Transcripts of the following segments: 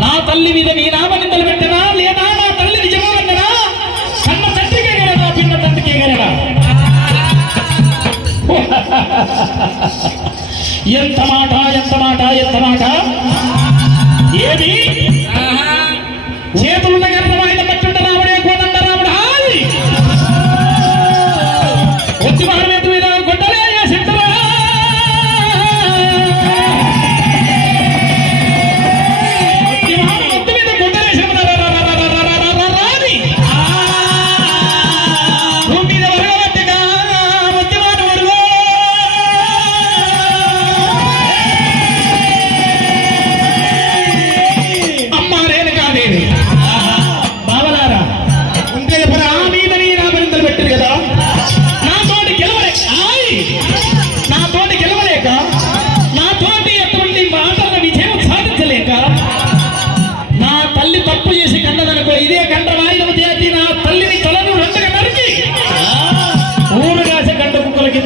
నా తల్లి మీద నీ నామ నిందలు పెట్టనా లేదా నా తల్లి నిజమా అన్ననా కన్న తండ్రికే గలడా పిన్న తండ్రికే గలడా ఎంత మాట ఎంత మాట ఎంత మాట ఏది చేతులున్న గర్భమైన పట్టుండ రావడే కోదండ రావడా వచ్చి మహర్వేత మీద గొడ్డలే సిద్ధరా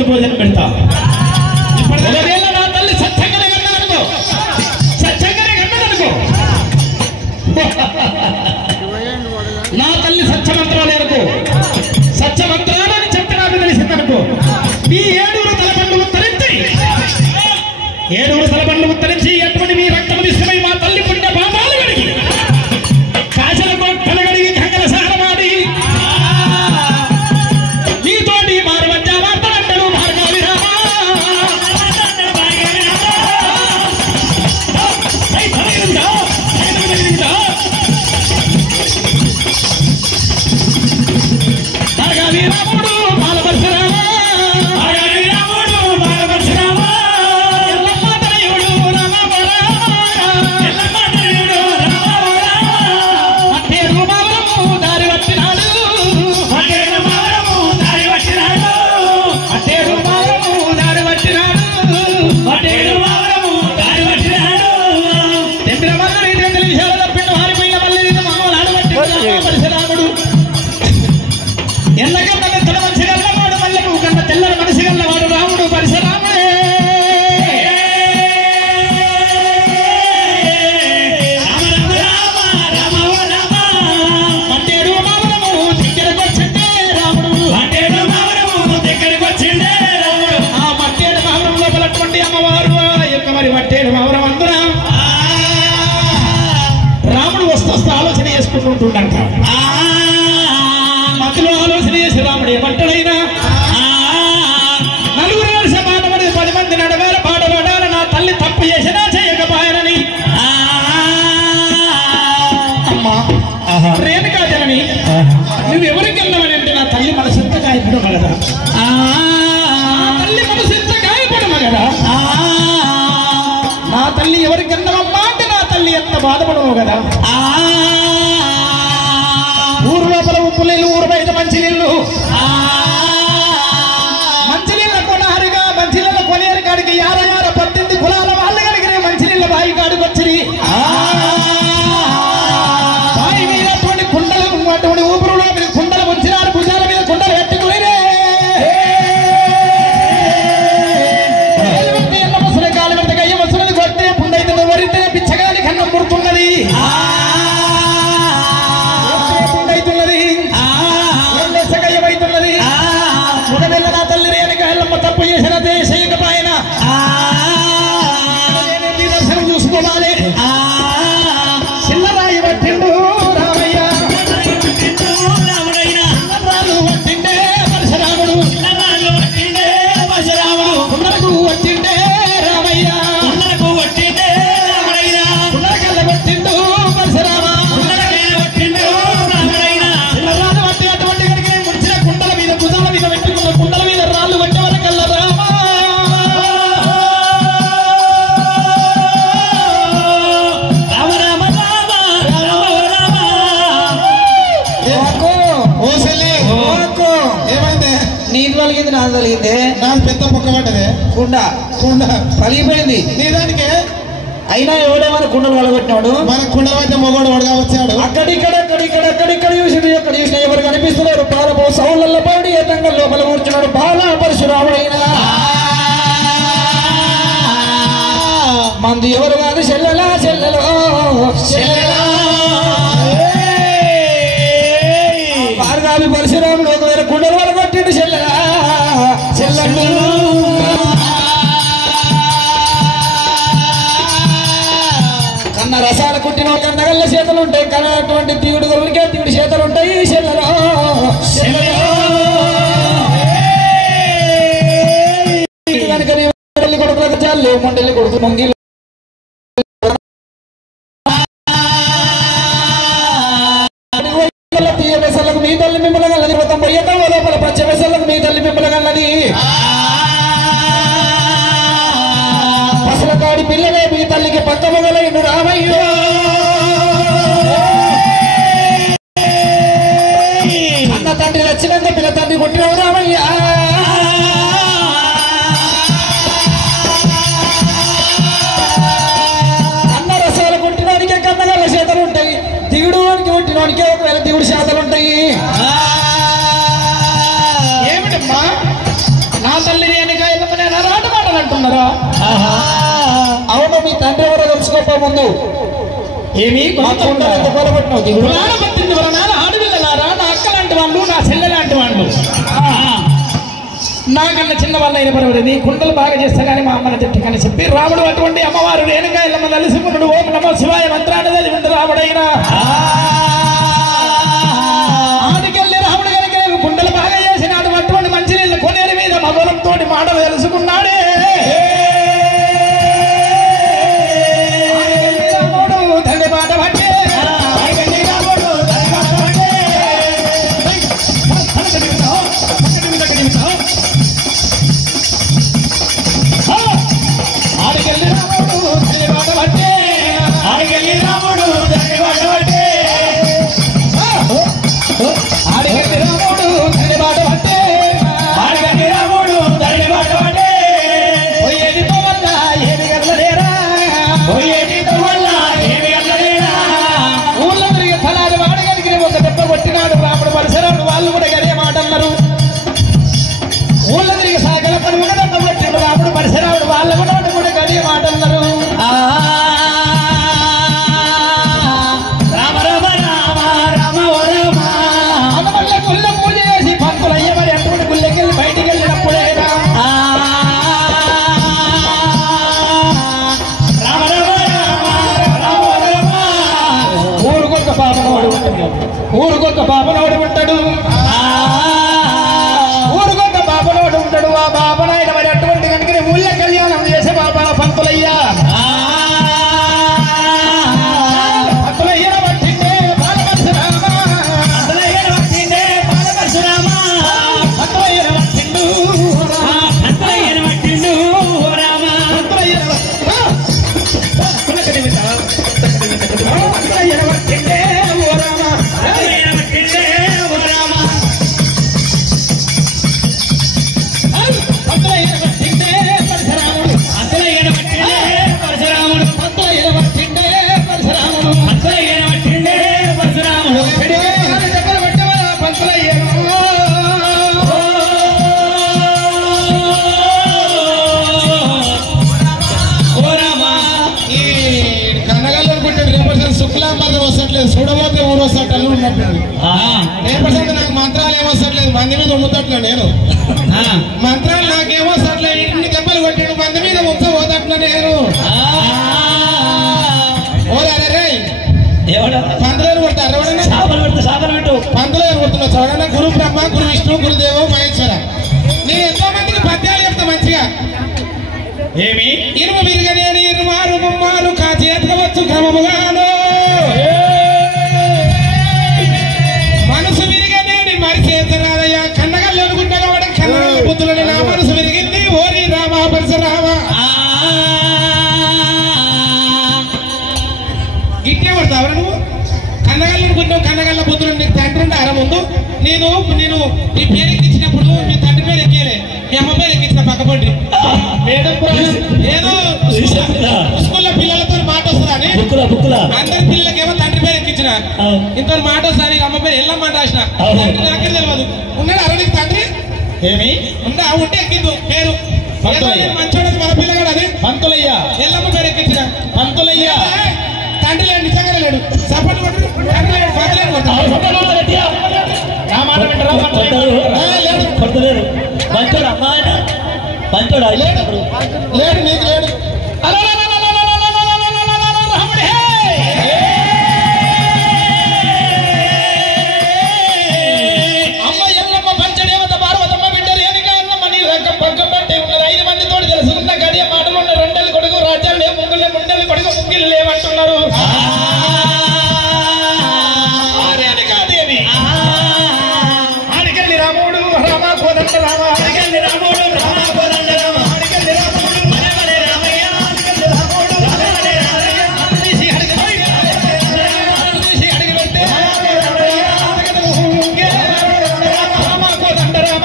భోజనం పెడతా ఒకవేళ నా తల్లి సత్యంగానే కన్నానుకో సత్యంగానే కన్నానుకో నా తల్లి సత్యమంత్రాలనుకో సత్యమంత్రాలని చెప్తే నాకు తెలిసిందనుకో మీ ఏడుగురు తలబండ్లు ఉత్తరించి ఎటువంటి మీ రక్తం తీసుకుని మా తల్లి పుట్టిన పాపాలు కడిగి కాశల కోట్టలు కడిగి గంగల సారమాడి నీతోటి మారు Viva వస్తే ఆలోచన చేసుకుంటుంటుండంట. మధ్యలో ఆలోచన చేసి రాముడు ఏమంటాడైనా నలుగురు నడిసే మాటపడి 10 మంది నడవాల పాట పాడాల నా తల్లి తప్పు చేసినా చేయకపోయానని అమ్మా రేణుకా జనని నువ్వెవరికి వెళ్ళవని అంటే నా తల్లి మనసు ఎంత గాయపడమ కదా, తల్లి మనసు ఎంత గాయపడమ కదా, నా తల్లి ఎవరికి వెళ్ళవమ్మా అంటే నా తల్లి ఎంత బాధపడము కదా. ఊరు లోపల ఉప్పు నీళ్ళు, ఊరు బయట మంచి నీళ్ళు, మంచినీళ్ళ కొనహరిగా మంచినీళ్ళ కొనేరు కాడికి 18 కులాల వాళ్ళ కాడికి మంచినీళ్ళ బావి కాడికి వచ్చి బావి మీద అటువంటి కుండలు అటువంటి ఊపిరిలో కుండలు వచ్చినారు, భుజాల మీద కుండలు పెట్టుకుని ముసలి కాలు పెడితే గయ్య ముసలిని కొట్టే పుండైతే వరితే పిచ్చగాలి కన్నం పుడుతున్నది, పుండైతున్నది, గయ్యమైతున్నది. ఒకవేళ నా తల్లి రేణుకా ఎల్లమ్మ తప్పు చేసిన చేయకపోయిన దర్శనం చూసుకోవాలి. చిన్నరాయి పట్టిండు రామయ్య, చిన్నరాలు పట్టిండే పరశురాముడు, కుండలకు పట్టిండే రామయ్య, కుండలకల్ల పట్టిండు పరశురామ, చిన్నరాలు పట్టి అటువంటి కడిగి ముంచిన కుండల మీద భుజాల మీద పెట్టుకున్న కుండల మీద రాళ్ళు పట్టే వరకల్ల రామ నీకు కలిగింది, నాకు కలిగింది. నాకు పెద్ద పొక్క పడ్డదే, కుండ కుండ పలిగిపోయింది. నీ దానికే అయినా ఎవడేమని కుండలు వలగొట్టినాడు, మన కుండ పట్టిన మొగోడు వడగా వచ్చాడు. అక్కడిక్కడ చూసి ఎక్కడ చూసినా ఎవరు కనిపిస్తున్నారు. పాలపో సౌళ్ళ పడి ఏతంగా లోపల కూర్చున్నాడు బాల పరశురాముడైనా. మంది ఎవరు కాదు చెల్లెలా చెల్లెలో భార్గావి పరశురాముడు ఒకవేళ కుండలు వలగొట్టిండు చెల్లెలా చెల్లెలు. కన్న రసాలు కుట్టిన కన్నగల్ల చేతులు ఉంటాయి, కన్నటువంటి దిగుడు గొల్లకే దిగుడు చేతులు ఉంటాయి చెల్లెలో కొడుకులకు చాలు మొండలి కొడుకు మొంగిలు తీయ వెసలకు మీ తల్లి మిమ్మల్ని కలది, మొత్తం పొయ్యటం లోపల పచ్చ వెసలకు మీ తల్లి మిమ్మల్ని కలది. అసలు కాడి పిల్లలే మీ తల్లికి పక్క మొగలైన రామయ్యో. అన్న తండ్రి వచ్చినంత పిల్ల తండ్రి కొట్టినవు రామయ్య. అన్న రసాలు కొట్టినోనికే కన్నగల్ల చేతలు ఉంటాయి, దిగుడు వానికి కొట్టినోనికే ఒకవేళ దిగుడు శాతలు ఉంటాయి. ఏమిటమ్మా నా తల్లి రేణుకా ఎల్లమ్మనే నారాట మాటలు అంటున్నారా? అవును, మీ తండ్రి ఎవరో తెలుసుకోపో ముందు. ఏమి కొలగొట్టినావు దిగుడు పట్టింది వలన ఆడపిల్లలారా, నా అక్క లాంటి వాళ్ళు, నా చెల్లె లాంటి వాళ్ళు, నాకన్నా చిన్న వాళ్ళు అయిన పర్వాలేదు, నీ కుండలు బాగా చేస్తా కానీ మా అమ్మని తిట్టకని చెప్పి రాముడు అటువంటి అమ్మవారు రేణుకా ఎల్లమ్మ నలిసిమునుడు ఓం నమో శివాయ మంత్రాన్ని ఉంది రాముడైనా. ఆదికెళ్ళి రాముడు కనుక కుండలు బాగా చేసినాడు, అటువంటి మంచినీళ్ళు కొనేరు మీద మగోలంతో మాటలు తెలుసుకున్నాడే. రాముడు తండ్రి మాట పట్టే ఆడికెళ్ళి రాముడు తండ్రి మాట పట్టే పాపనోడు ఊరుకొక పాపనోడు ఉంటాడు ఊరుకొక పాపనోడు ఉంటాడు ఆ పాపనాయన మరి అటువంటి కనుక ఊళ్ళ కళ్యాణం చేసే బాబా పంతులయ్యా పంతులయ్యను పట్టిండే బాలపరశురామ పంతులయ్యను పట్టిండే బాలపరశురామ పంతులయ్యను పట్టిండు పంతులయ్యను పట్టిండు రామ పంతులయ్యను పంతులయ్యను పట్టిండే ఓ రామ పంతులయ్యను పట్టిండే ఓ రామ పంతులయ్యను పట్టిండే పరశురాముడు పంతులయ్యను పట్టిండే పరశురాముడు పంతులయ్యను పట్టిండే పరశురాముడు పంతులయ్యను పట్టిండే పరశురాముడు దగ్గర పెట్టవా పంతులయ్యను శుక్లాంబర్ వస్తట్లేదు చూడబోతే ఊరు వస్తట్లు ఉన్నట్టు రేపటి నాకు మంత్రాలు ఏమొస్తట్లేదు మంది మీద ఉమ్ముతట్లు నేను మంత్రాలు నాకేమొస్తట్లేదు ఇన్ని దెబ్బలు కొట్టాడు మంది మీద ముప్ప పోతట్లు నేను ఓరే పంతులు కొడతారు పంతులు కొడుతున్నా చూడండి గురు బ్రహ్మ గురు విష్ణు గురుదేవు మహేశ్వర నేను ఎంతో మందికి పద్యాలు చెప్తా మంచిగా ఏమి ఇరుము విరిగనేని ఇరుమారు ముమ్మారు కాచేతవచ్చు క్రమముగాను మనసు విరిగనేని మరి చేతరాదయ్య కన్నగల్లు అనుకుంటా కాబట్టి కన్నగల్ల బుద్ధులని నా మనసు విరిగింది ఓరి రామ పరశురామ గిట్టే పడతావరా నువ్వు కన్నగల్లు అనుకుంటావు కన్నగల్ల బుద్ధులు నీకు తండ్రి ఉంటారా ముందు నేను నీ పేరు ఎక్కించినప్పుడు మీ తండ్రి పేరు ఎక్కేలే మీ అమ్మ పేరు ఎక్కించిన పక్కపండి ఏదో స్కూల్లో పిల్లలతో మాట వస్తుందని అందరి పిల్లలకేమో తండ్రి పేరు ఎక్కించిన ఇంత మాట వస్తుంది అమ్మ పేరు ఎల్లమ్మ రాసిన తండ్రి నాకే తెలియదు ఉన్నాడు అరడికి తండ్రి ఏమి ఉంటే ఎక్కింది పేరు మంచోడది మన పిల్లగాడు అది పంతులయ్య ఎల్లమ్మ పేరు ఎక్కించిన పంతులయ్య తండ్రి లేడు నిజంగా లేడు సపోర్ట్ తండ్రి లేడు లేడు నీకు లేడు అమ్మ ఎల్లమ్మ పంచదేవత పార్వతమ్మ బిడ్డ రేణుక ఎల్లమ్మ నీ రకం పక్కం పట్టే ఉన్నది 5 మందితో తెలుసుకున్న గడియ మాటలు ఉన్న రెండేళ్ళు కొడుకు రాజ్యాలు లేవు ముగ్గులు ముండలు కొడుకు ముగ్గులు లేవంటున్నారు ఆడికెళ్ళి రాముడు రామ కోదండ రామ ఆడికెళ్ళి రాముడు రామ కోదండ రామ ఆడికెళ్ళి రాముడు మనమనే రామయ్య ఆడికెళ్ళి రాముడు మనమనే రామయ్య ఆడిసి అడిగి ఆడిసి అడిగి వెళ్తే రామయ్య ఆడికెళ్ళి రామ కోదండ రామ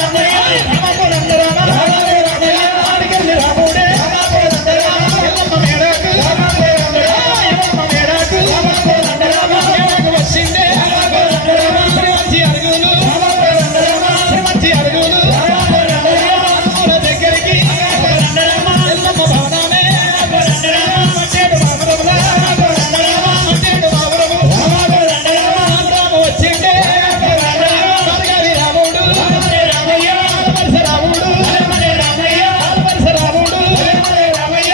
రామయ్య రామ కోదండ రామ రామయ్య ఆడికెళ్ళి రాముడే రామ కోదండ రామ ఎల్లమ్మ మేడకు రామ కోదండ రామ ఎల్లమ్మ మేడకు రామ కోదండ రామ మేడకు వచ్చిందే రామ కోదండ రామ శ్రీమంచి అడుగులు రామ కోదండ రామ శ్రీమంచి అడుగులు రామ కోదండ రామ అడుగుల దగ్గరికి రామ కోదండ రామ ఎల్లమ్మ భవనమే రామ కోదండ రామ మట్టేడు బాబురముల రామ కోదండ రామ మట్టేడు బాబురము రామ కోదండ రామ రామ వచ్చిందే రామ కోదండ రామ సరగారి రాముడు రామనే రామయ్య పరశురాముడు రామనే రామయ్య పరశురాముడు రామనే రామయ్య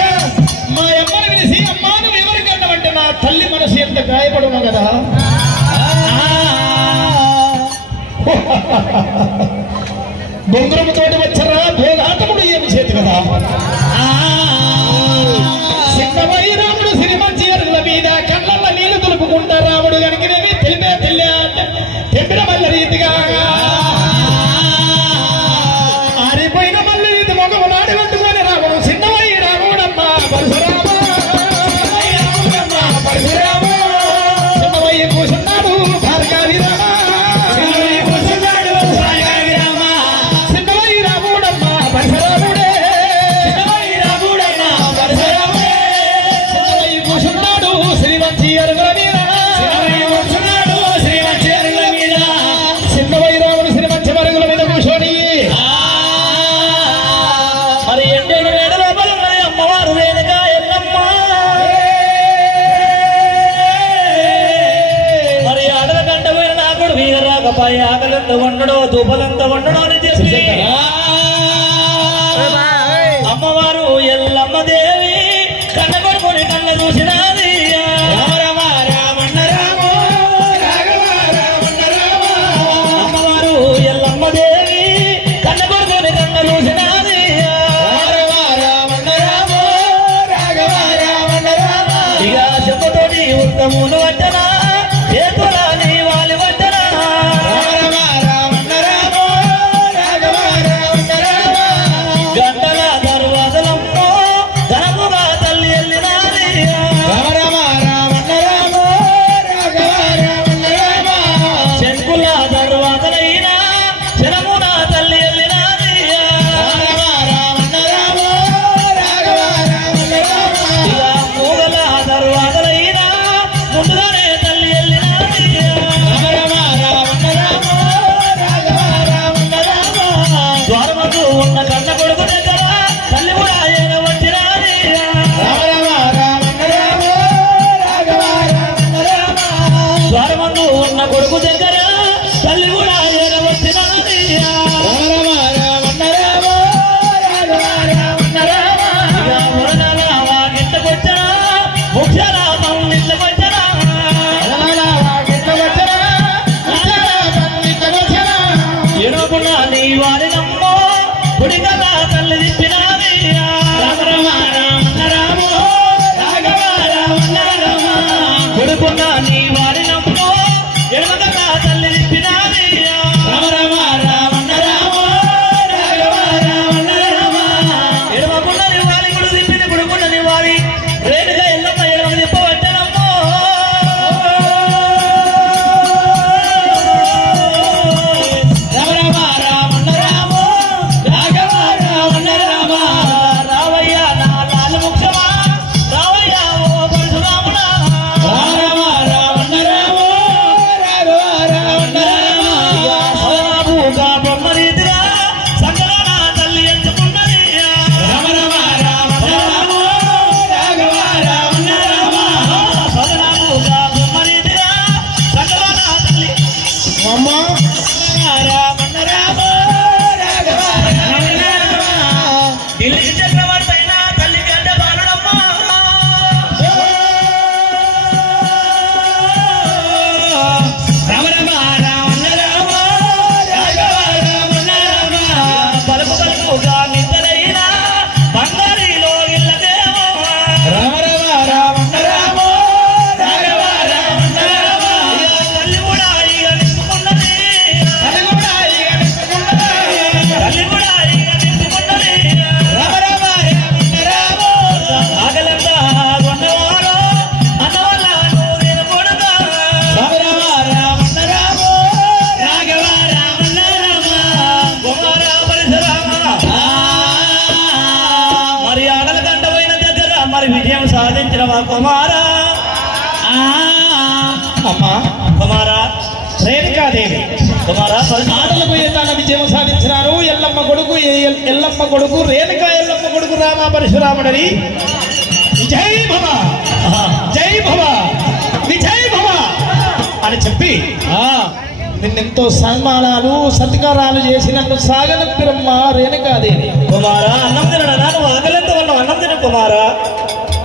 మా అమ్మని పిలిచి అమ్మా నువ్వు ఎవరికన్నావంటే నా తల్లి మనసు ఎంత గాయపడును కదా బొంగురము తోటి వచ్చరా భోగాటముడు ఏమి చేతి కదా సిద్ధమై రాముడు సిరిమంచి అరుగుల మీద కళ్ళల్ల నీళ్లు తులుపుకుంటా రాముడు కనుకనేమి తెలిపే తెల్లే తెంపిన మల్ల రీతిగా ఆరిపోయిన మల్ల రీతి మొగము నాడి కట్టుకొని రాముడు సిద్ధమై రాముడమ్మ పరశురామ రాముడమ్మ పరశురామ సిద్ధమై కూసున్నాడు భార్గవి రామ ఆకలింత వండడో దుబ్బలంత వండడో అని చెప్పి అమ్మవారు ఎల్లమ్మ దేవి కన్న కొడుకుని కళ్ళ చూసినది రామ రామ రామన్న రామ కుమారా అమ్మా కుమారా రేణుకాదేవి కుమారా ఆటలకు ఏతాన విజయం సాధించినారు. ఎల్లమ్మ కొడుకు ఎల్లమ్మ కొడుకు రేణుకా ఎల్లమ్మ కొడుకు రామ పరశురాముడని జై భవ జై భవ విజయ్ భవ అని చెప్పి నిన్నెంతో సన్మానాలు సత్కారాలు చేసి నన్ను సాగనప్పిరమ్మ రేణుకాదేవి. కుమారా అన్నం తినడా నువ్వు ఆకలింత వల్ల అన్నం తిన కుమారా.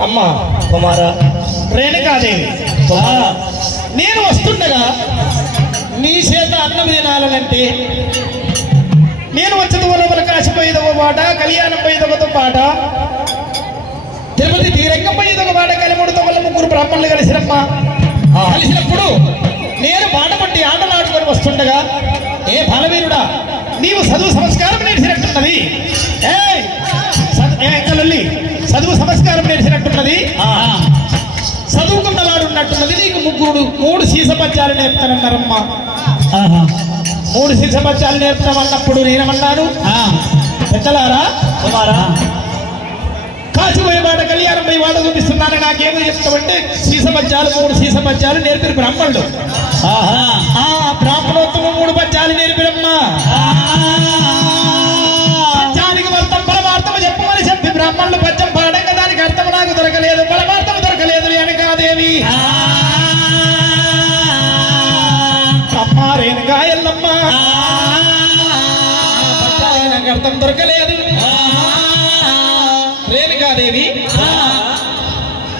అమ్మా కుమారా రేణుకాదేవి నేను వస్తుండగా నీ చేత అన్నం తినాలనంటే నేను వచ్చేది వల్ల కాశిపోయేదొక పాట కళ్యాణం పోయేదొక పాట తిరుపతి తీరంగం పోయేదొక పాట కలిముడితో వల్ల ముగ్గురు బ్రాహ్మణులు కలిసిరమ్మా. కలిసినప్పుడు నేను పాట పట్టి ఆటలాడుకొని వస్తుండగా ఏ బాలవీరుడా నీవు చదువు సంస్కారం నేర్చినట్టున్నది చదువు సంస్కారం నేర్చినట్టున్నది చదువుకున్నవాడు ఉన్నట్టున్నది నీకు మూడు సీసపద్యాలు నేర్పుతానన్నారమ్మా. 3 సీసపద్యాలు నేర్పుతామన్నప్పుడు నేనేమన్నాను పెద్దలారా కుమారా కాశీపోయే మాట కళ్యాణం పోయి వాడ చూపిస్తున్నాను నాకేమో చెప్తామంటే 3 సీసపద్యాలు నేర్పిన బ్రాహ్మణుడు. బ్రాహ్మణోత్తమ 3 పద్యాలు నేర్పిరమ్మా. పద్యానికి అర్థం పరమార్థం చెప్పమని చెప్పి బ్రాహ్మణులు పద్యం పాడంగా దానికి అర్థం నాకు దొరకలేదు, పరమార్థం దొరకలేదు రేణుకాదేవి. అమ్మా రేణుకా ఎల్లమ్మ నాకు అర్థం దొరకలేదు. రేణుకాదేవి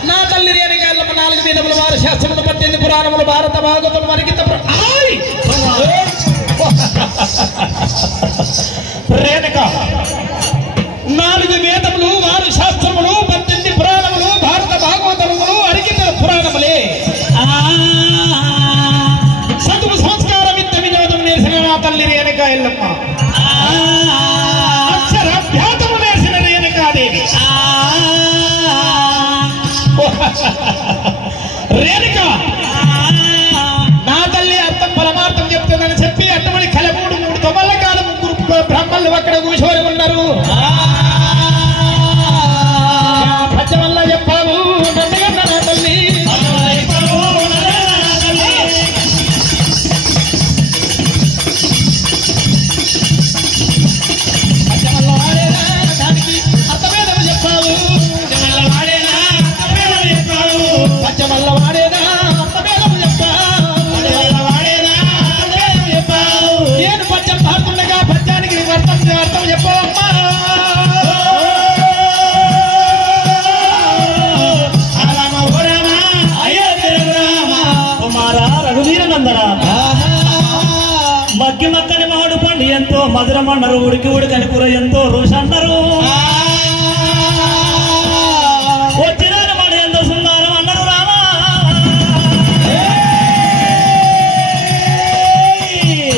నా తల్లి రేణుకా ఎల్లమ్మ 4 వేదముల వారు శాస్త్రములు 18 పురాణములు భారత భాగవతులు మరికిత రేణుక 4 వేదములు వారు శాస్త్రములు 18 పురాణములు భారత భాగవతములు అరికిత పురాణములే. చదువు సంస్కారం ఇంత వినోదం నేసిన నా తల్లి రేణుకా ఎల్లమ్మ అక్షరాభ్యాసము నేసిన రేణుకాదేవి. రేణుక నా తల్లి అర్థం పరమార్థం చెప్తుందని చెప్పి అటువంటి కలమూడు 3 తొమల కాలం 3 బ్రాహ్మణులు అక్కడ కూర్చొని ఉన్నారు. పచ్చ వల్ల చెప్పావు నా తల్లి నేను పద్యం పాడుతుండగా పద్యానికి అర్థం చెప్పవమ్మా. కుమారా రఘువీరనందన మగ్గి మక్కని మామిడి పండు ఎంతో మధురమన్నారు, ఉడికి ఉడికని కూర ఎంతో రుషన్నారు, వచ్చిన మడి ఎంతో సుందరం అన్నారు రామా.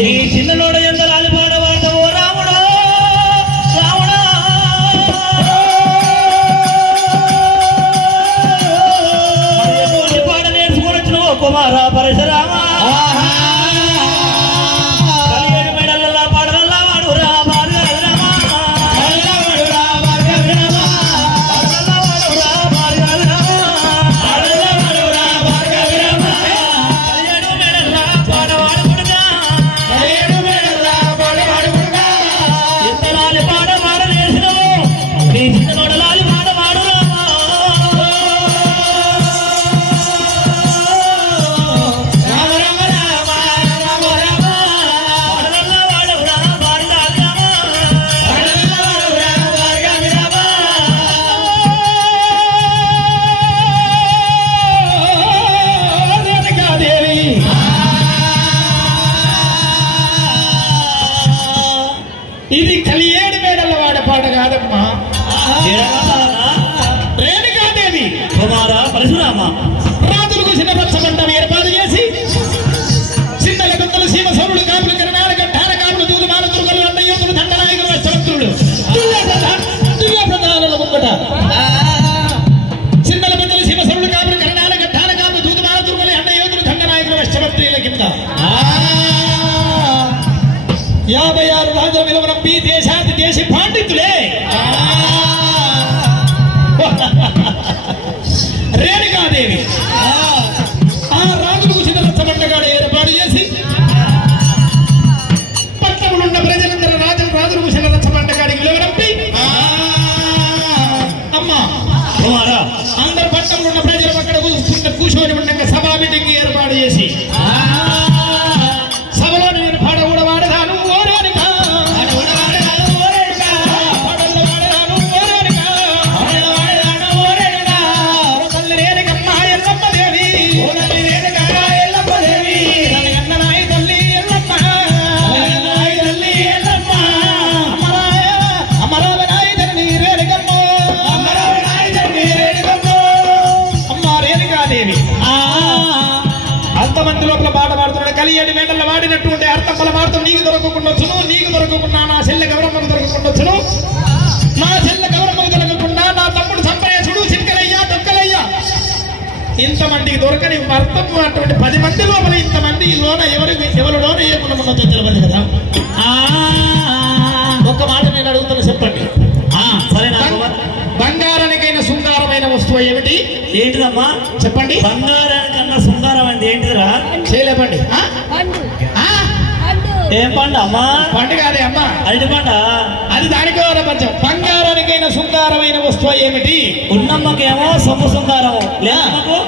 ఈ చిన్నలోడ ఎంత లాలిపాడవాట ఓ రాముడా రాముడా. పాట నేర్చుకుని వచ్చిన ఓ కుమారా పరశురామా. ఇది కలియేడు మేడల వాడ పాట కాదమ్మా. రేణుకాదేవి కుమారా పరశురామ రాజులకు చిన్నపచ్చమంటం ఏర్పాటు చేసి చిన్నల పెద్దలు సీమ సౌరుడు కాపులు కరణాల గంటాల కాపులు దూలు మాల దుర్గలు అన్నయ్యోతులు దండనాయకులు అష్టభక్తుడు దుర్గా ప్రధానుల ముంగట చిన్నల పెద్దలు సీమ సౌరుడు కాపులు కరణాల గంటాల కాపులు దూలు మాల దుర్గలు అన్నయ్యోతులు దండనాయకులు అష్టభక్తుల కింద 56 రాజుల విలువ నంపి దేశాది దేశి పండితులే రేణుక మంది లోపల పాట పాడుతున్నాడు. కలియేటి మేడల్లో వాడినటువంటి అర్థంపల పాడుతూ నీకు దొరకకుండొచ్చును, నీకు దొరకకుండా నా చెల్లె గౌరమ్మకు దొరకకుండొచ్చును, నా చెల్లె గౌరమ్మకు దొరకకుండా నా తమ్ముడు సంపరేశుడు చిట్కలయ్యా డొక్కలయ్యా ఇంతమందికి దొరకని అర్థం అటువంటి 10 మంది లోపల ఇంతమంది లోన ఎవరిలోన ఏ గుణం ఉన్నదో తెలియదు కదా. ఒక్క మాట నేను అడుగుతున్నా, చెప్పండి. సరే, బంగారానికైనా శృంగారమైన వస్తువు ఏమిటి? ఏంటిదమ్మా చెప్పండి. బంగారానికన్నా శృంగారమైంది ఏంటిదిరా? చేయలేపండి. ఏం పండు అమ్మా? పండు కాదే అమ్మా, అరటి పండ. అది దానికే ప్రపంచం. బంగారానికైనా శృంగారమైన వస్తువు ఏమిటి? ఉన్నమ్మకేమో సొమ్ము శృంగారము, లేదమ్మకు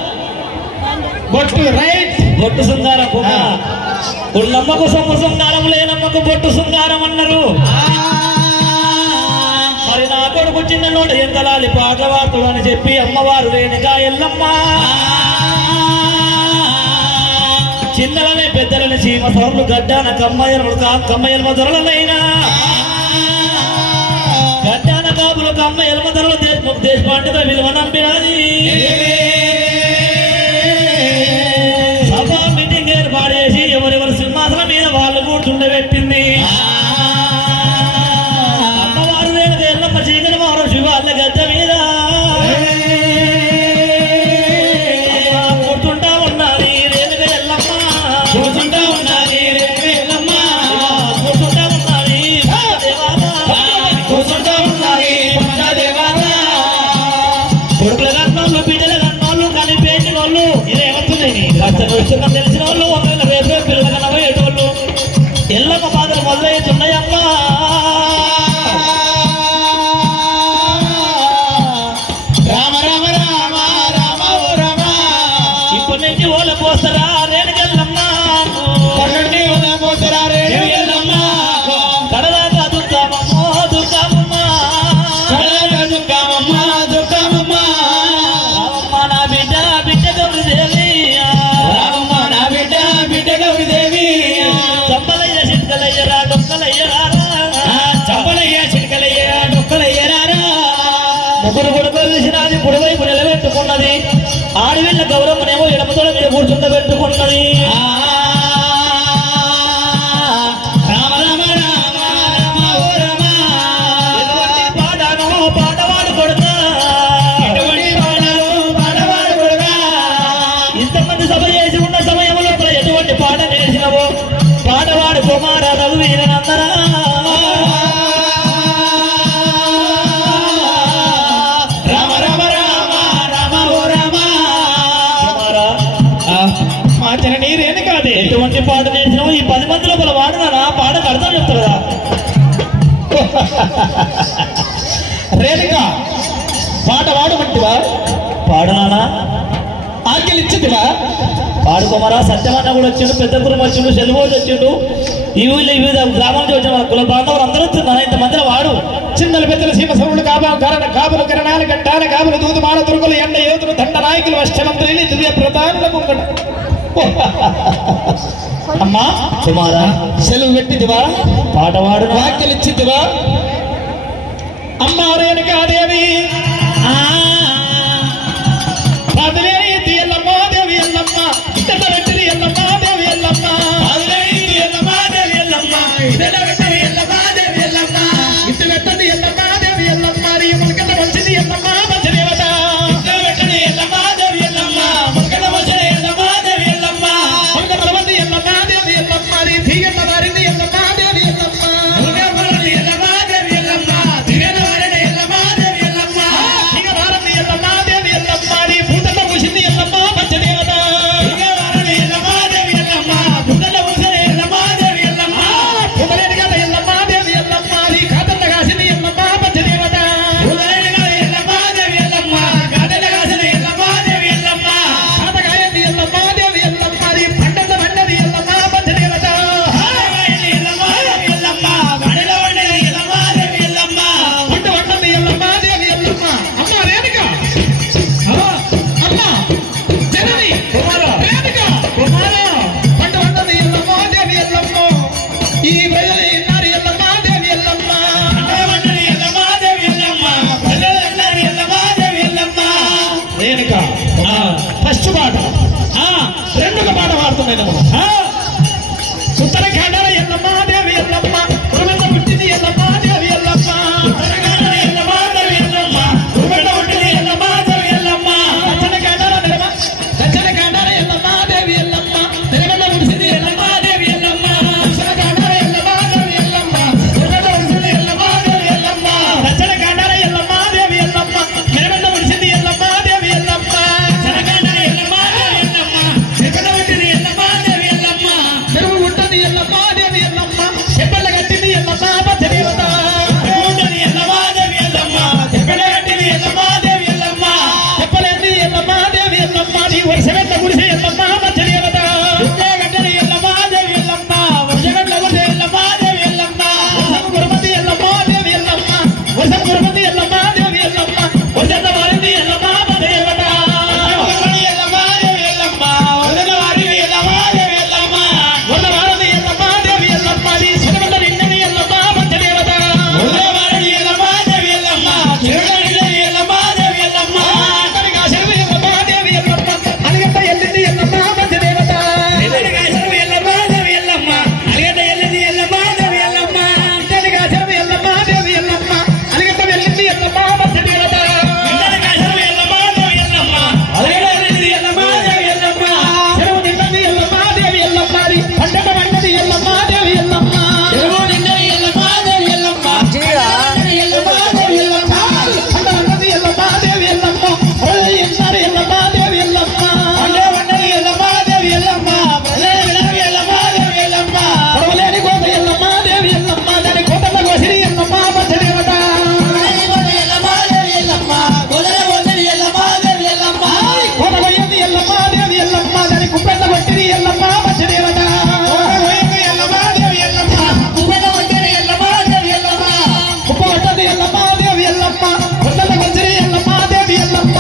బొట్టు. రైట్, బొట్టు శృంగారం. ఉన్నమ్మకు సొమ్ము శృంగారం, లేనమ్మకు బొట్టు శృంగారం అన్నారు. మరి నా కొడుకు చిన్న నోట ఎంతలాలి పాటలు పాడుతుడు అని చెప్పి అమ్మవారు రేణుక ఎల్లమ్మ చిన్నలనే పెద్దలని చీమ సొరలు గడ్డాన కమ్మయ్యల దొరలనైనా గడ్డాన కాపులు కమ్మయ్యల దొరలు దేశ పండిత విలువ నంపినది. సభా మీటింగ్ ఏర్పాటేసి ఎవరెవరు సింహాసనం మీద వాళ్ళు కూర్చుండబెట్టింది. అమ్మవారు రేణుక ఎల్లమ్మ చీకటి మారు శివాళ్ళ గడ్డ మీద కూర్చుంటా ఉన్నది. రేణుక ఎల్లమ్మ కూర్చుంటా ఉన్నది. రేణుక ఎల్లమ్మ కూర్చుంటా ఉన్నది. కూర్చుంటా ఉన్నది. కొడుకుల కన్నోళ్ళు, బిడ్డల కన్నోళ్ళు, కలిపేసిన వాళ్ళు ఇదేమవుతుంది కష్టం తెలిసిన వాళ్ళు, ఒకవేళ రేపే పిల్లల కన్నా పోయేటోళ్ళు ఎల్లమ్మ బాధలు మొదలవుతున్నాయమ్మా. రామ రామ రామ రామ ఓ రామ. ఇప్పటి నుంచి ఓల పోస్తారా రేణుకెళ్ళమ్మ, పోతారా రేణుకెళ్ళమ్మ. కడదాకా దుర్గామమ్మో దుర్గామమ్మ, దుర్గమ్మ దుర్గమ్మ. రామమ్మ నా బిడ్డ బిడ్డ గౌరీదేవి, రామమ్మ నా బిడ్డ బిడ్డ గౌరీదేవి. చంపలయ్య చిట్కలయ్యరా డొక్కలయ్యరా, చంపలయ్య చిటికలయ్య డొక్కలయ్యరారా. ముగ్గురు కొడుకులు తీసినది కుడివైపు నిలబెట్టుకున్నది. ఆడవిళ్ళ గౌరమ్మనేమో ఎడమతోడ మీద కూర్చుండబెట్టుకున్నది. రామ రామ రామ రామ ఓ రామ. ఎటువంటి పాటను పాటవాడు కొడుతా, ఎటువంటి పాటలు పాటవాడు కొడుకా. ఇంతమంది సభ చేసి ఉన్న సమయం లోపల ఎటువంటి పాట నేర్చినవో పాటవాడు కుమార రఘువీరనందరా. రామ రామ రామ రామ ఓ రామ. కుమారా, మా జననీ రేణుకాదే. ఎటువంటి పాట నేర్చినావు? ఈ 10 మంది లోపల వాడినా పాటకు అర్థం చెప్తారా? రేణుక పాట వాడమంటివా? పాడనానా? ఆజ్ఞలు ఇచ్చిందివా? పాడుకోమరా. సత్యమన్న కూడా వచ్చిండు, పెద్ద కురం వచ్చిండు, సెలవులు వచ్చిండు. ఈ ఊళ్ళో వివిధ గ్రామాల నుంచి వచ్చిన కుల బాంధవులు అందరూ వస్తున్నారు. ఇంతమందిలో వాడు చిన్నలు పెద్దలు సీమ సౌరులు కాపులు కిరణాలు గంటాల కాపులు దూదు మాల తురుకులు ఎండ యోధులు దండ నాయకులు అష్టమంత్రులు దివ్య ప్రధానుల ముంగట. అమ్మా కుమారా, సెలవు పెట్టిదివా? పాట వాడు. వాక్యలు ఇచ్చిందివా? అమ్మా రేణుకాదేవి పదిలేని ఎల్లమ్మ దేవి ఎల్లమ్మ ఇతర వెంటనే ఎల్లమ్మ దేవి ఎల్లమ్మ. పదిలేని ఎల్లమ్మ దేవి ఎల్లమ్మ ఇతర వెంటనే ఎల్లమ్మ దేవి ఎల్లమ్మ. ఇతర వెంటనే ఎల్లమ్మ దేవి ఎల్లమ్మ. నీ ములకల మంచిది ఎల్లమ్మ మంచి దేవత. ఇతర వెంటనే ఎల్లమ్మ దేవి ఎల్లమ్మ. ములకల మంచిది ఎల్లమ్మ దేవి ఎల్లమ్మ. ములకల మంది ఎల్లమ్మ దేవి ఎల్లమ్మ. నీ తీగన్న వారిని ఎల్లమ్మ దేవి ఎల్లమ్మ. ములకల మంది ఎల్లమ్మ దేవి ఎల్లమ్మ. తీగన్న వారిని ఎల్లమ్మ దేవి ఎల్లమ్మ. తీగ వారిని నేను ఉత్తరాఖండ ఎల్లమ్మ దేవి ఎల్లమ్మ ఉరుమెల్ల పుట్టింది ఎల్లమ్మ దేవి ఎల్లమ్మ ఉత్తరాఖండ ఎల్లమ్మ దేవి ఎల్లమ్మ ఉరుమెల్ల పుట్టింది ఎల్లమ్మ దేవి ఎల్లమ్మ దక్షిణఖండ ఎల్లమ్మ దేవి ఎల్లమ్మ తెరవెల్ల పుట్టింది ఎల్లమ్మ దేవి ఎల్లమ్మ దక్షిణఖండ ఎల్లమ్మ దేవి ఎల్లమ్మ తెరవెల్ల పుట్టింది ఎల్లమ్మ దేవి ఎల్లమ్మ దక్షిణఖండ ఎల్లమ్మ దేవి ఎల్లమ్మ తెరవెల్ల పుట్టింది ఎల్లమ్మ దేవి ఎల్లమ్మ దక్షిణఖండ ఎల్లమ్మ దేవి ఎల్లమ్మ తెరవెల్ల పుట్టింది ఎల్లమ్మ దేవి ఎల్లమ్మ తెరువు ఉంటుంది ఎల్లమ్మ దేవి ఎల్లమ్మ తెప్పల కట్టింది ఎల్లమ్మ పచ్చదేవత ఉంటుంది ఎల్లమ్మ దేవి ఎల్లమ్మ తెప్పల కట్టింది ఎల్లమ్మ దేవి ఎల్లమ్మ తెప్పలేంది ఎల్లమ్మ దేవి ఎల్లమ్మ నీ వరుసగట్ల గుడిసె ఎల్లమ్మ పచ్చదేవత గడ్డని ఎల్లమ్మ దేవి ఎల్లమ్మ వరుసగట్ల గుడిసె ఎల్లమ్మ దేవి ఎల్లమ్మ వర్షం కురపతి ఎల్లమ్మ దేవి ఎల్లమ్మ వర్షం కురపతి ఎల్లమ్మ దేవి ఎల్లమ్మ వర్షం వారింది ఎల్లమ్మ పచ్చదేవత ఎల్లమ్మ దేవి ఎల్లమ్మ వరద వారింది ఎల్లమ్మ దేవి ఎల్లమ్మ వరద వారింది ఎల్లమ్మ దేవి ఎల్లమ్మ నీ సిరవల్ల నిండని ఎల్లమ్మ పచ్చదేవత వరద వారింది ఎల్లమ్మ దేవి ఎల్లమ్మ సిరవల్ల నిండని ఎల్లమ్మ దేవి ఎల్లమ్మ అంతరిగా శిరవి ఎల్లమ్మ దేవి ఎల్లమ్మ అలిగట్ట ఎల్లింది ఎల్లమ్మ పచ్చదేవత అంతరిగా శిరవి ఎల్లమ్మ దేవి ఎల్లమ్మ అలిగట్ట ఎల్లింది ఎల్లమ్మ దేవి ఎల్లమ్మ అంతరిగా శిరవి ఎల్లమ్మ దేవి ఎల్లమ్మ అలిగట్ట ఎల్లింది ఎల్లమ్మ పచ్చదేవత అంతరిగా శిరవి ఎల్లమ్మ దేవి ఎల్లమ్మ అలిగట్ట ఎల్లింది ఎల్లమ్మ దేవి ఎల్లమ్మ శిరవు నిండది ఎల్లమ్మ దేవి ఎల్లమ్మ పండగ పండది ఎల్లమ్మ దేవి ఎల్లమ్మ శిరవు నిండది ఎల్లమ్మ దేవి ఎల్లమ్మ ఎల్లమ్మ దేవి ఎల్లమ్మ పండగది ఎల్లమ్మ దేవి ఎల్లమ్మ ఎంతారు ఎల్లమ్మ దేవి ఎల్లమ్మ పండగది ఎల్లమ్మ దేవి ఎల్లమ్మ ఎల్లమ్మ దేవి ఎల్లమ్మ పొడవలేని కోత ఎల్లమ్మ దేవి ఎల్లమ్మ దాని కోతల కోసిరి ఎల్లమ్మ పచ్చదేవత ఎల్లమ్మ దేవి ఎల్లమ్మ గొల్లల కోసిరి ఎల్లమ్మ దేవి ఎల్లమ్మ కోత కొయ్యింది ఎల్లమ్మ దేవి ఎల్లమ్మ దాని కుప్పెట్ల కొట్టిరి ఎల్లమ్మ పచ్చదేవత ఎల్లమ్మ దేవి ఎల్లమ్మ కుప్పెట్ల కొట్టిరి ఎల్లమ్మ దేవి ఎల్లమ్మ కుప్ప కొట్టది ఎల్లమ్మ దేవి ఎల్లమ్మ కొట్టల కొసిరి ఎల్లమ్మ దేవి ఎల్లమ్మ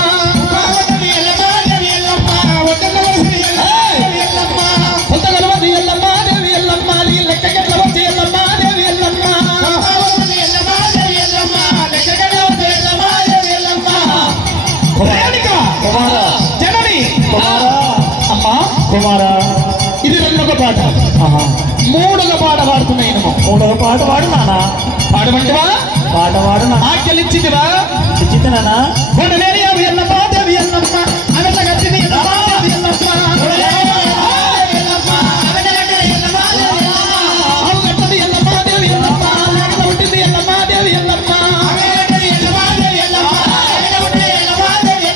ఎల్లమ్మ దేవి ఎల్లమ్మ ఒట్టల కొసిరి దేవి ఎల్లమ్మ కొత్త గలవది ఎల్లమ్మ దేవి ఎల్లమ్మ లెక్కగట్ల వచ్చి ఎల్లమ్మ దేవి ఎల్లమ్మ ఎల్లమ్మ దేవి ఎల్లమ్మ లెక్కగట్ల వచ్చి ఎల్లమ్మ దేవి ఎల్లమ్మ కుమారిక జనని అమ్మా కుమారా ఇది రెండొక పాట మూడొక పాట పాడుతున్నాయి మూడొక పాట పాడు నానా పాడమంటవా పాట పాడు ఆజ్ఞలిచ్చిదివా ఇచ్చితేనా కొండలేని అవి ఎల్లమ్మ దేవి ఎల్లమ్మ అమెట్ల కట్టింది ఎల్లమ్మ దేవి ఎల్లమ్మ ఆవు కట్టది ఎల్లమ్మ దేవి ఎల్లమ్మ లేకల ఉంటుంది ఎల్లమ్మ దేవి ఎల్లమ్మ లాగ ఉంటుంది ఎల్లమ్మ దేవి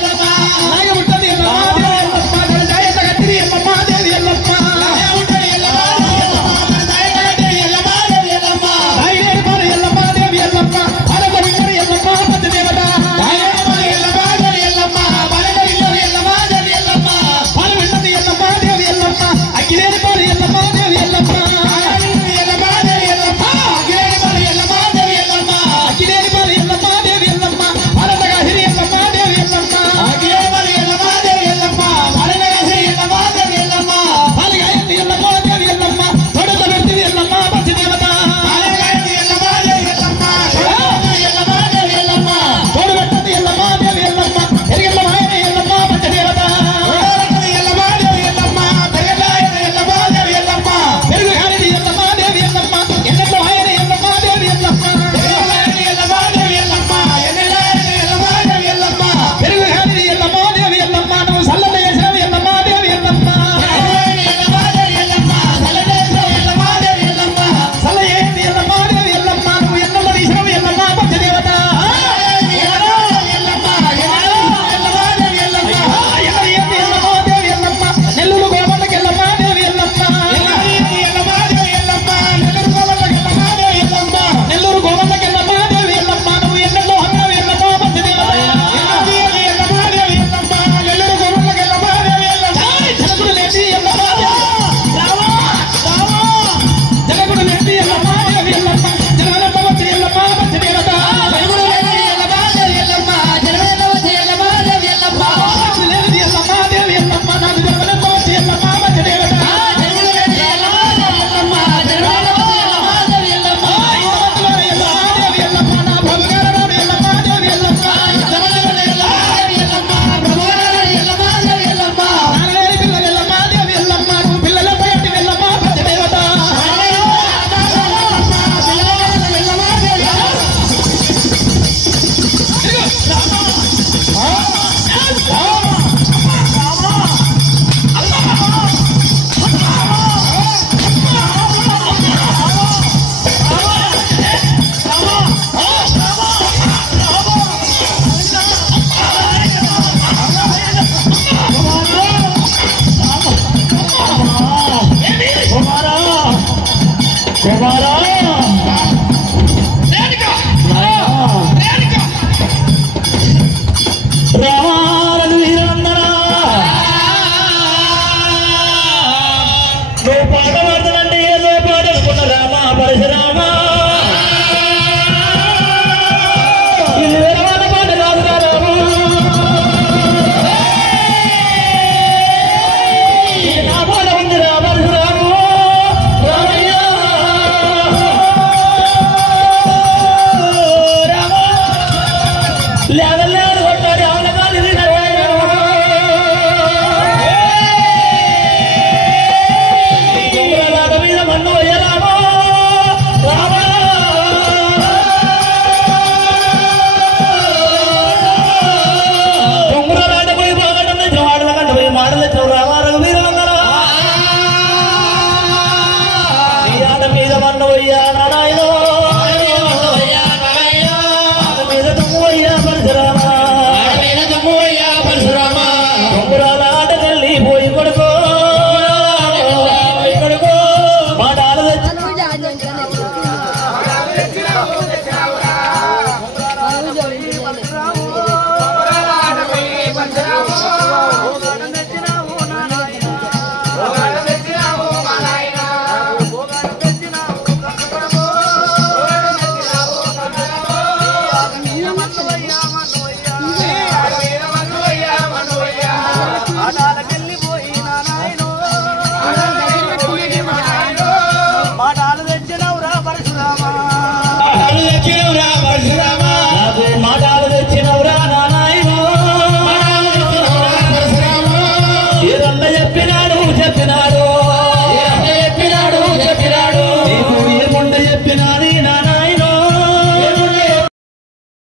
ఎల్లమ్మ జాయత కట్టింది ఎల్లమ్మ దేవి ఎల్లమ్మ ఎల్లమ్మ దేవి ఎల్లమ్మ అడగ వింటది ఎల్లమ్మ పచ్చదేవత ఎల్లమ్మ పాట